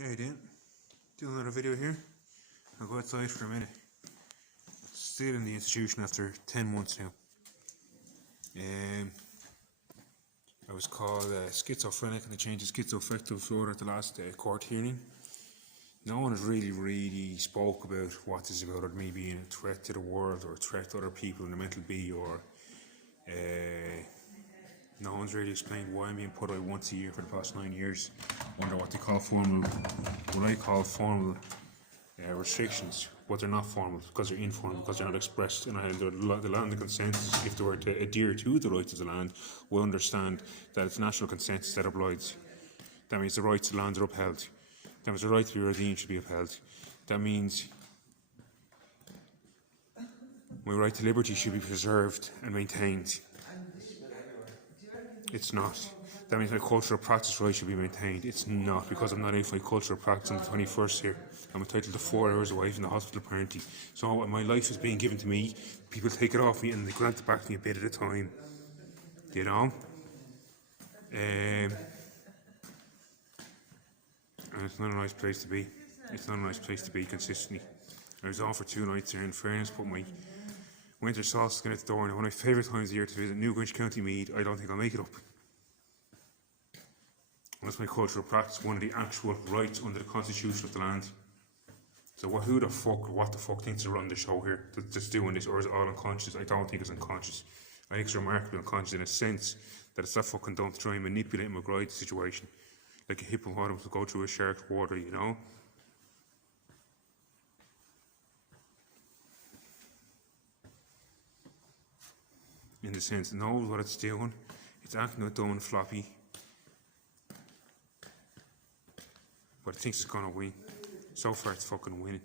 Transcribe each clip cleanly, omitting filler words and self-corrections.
Hey Dan, doing another video here. I'll go outside for a minute. Still in the institution after 10 months now. I was called schizophrenic and they changed to schizoaffective disorder at the last court hearing. No one has really spoke about what this is about, or me being a threat to the world or a threat to other people in the mental be, or no one's really explained why I'm being put away once a year for the past 9 years under what I call formal restrictions, but they're not formal because they're informal, because they're not expressed. And the land of consensus, if they were to adhere to the rights of the land, will understand that it's national consensus that applies. That means the rights of the land are upheld. That means the right to be redeemed should be upheld. That means my right to liberty should be preserved and maintained. It's not. That means my cultural practice right should be maintained. It's not, because I'm not able to cultural practice on the 21st here. I'm entitled to 4 hours away from the hospital apparently. So my life is being given to me, people take it off me and they grant it back to me a bit at a time. You know? And it's not a nice place to be. It's not a nice place to be consistently. I was on for 2 nights here, in fairness, but my winter solstice is at the door, and one of my favourite times of the year to visit Newgrange County Meath. I don't think I'll make it up. That's my cultural practice, one of the actual rights under the constitution of the land. So what the fuck thinks to run the show here, that's doing this, or is it all unconscious? I don't think it's unconscious. I think it's remarkably unconscious in a sense that it's that fucking dumb to try and manipulate and McGride the situation. Like a hippopotamus to go through a shark's water, you know? In the sense, it knows what it's doing, it's acting out dumb and floppy, but it thinks it's gonna win. So far it's fucking winning.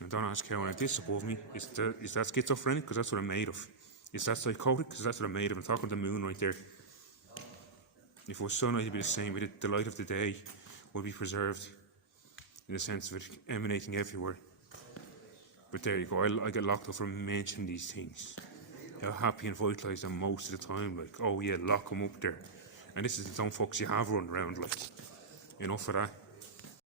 And don't ask how this is above me. Is that schizophrenic? Because that's what I'm made of. Is that psychotic? Because that's what I'm made of. I'm talking to the moon right there. If it was sunlight, it'd be the same, but the light of the day would be preserved in the sense of it emanating everywhere. But there you go, I get locked up for mentioning these things. How happy and vitalised I'm most of the time, like, oh yeah, lock them up there. And this is the dumb fucks you have run around, like, enough of that.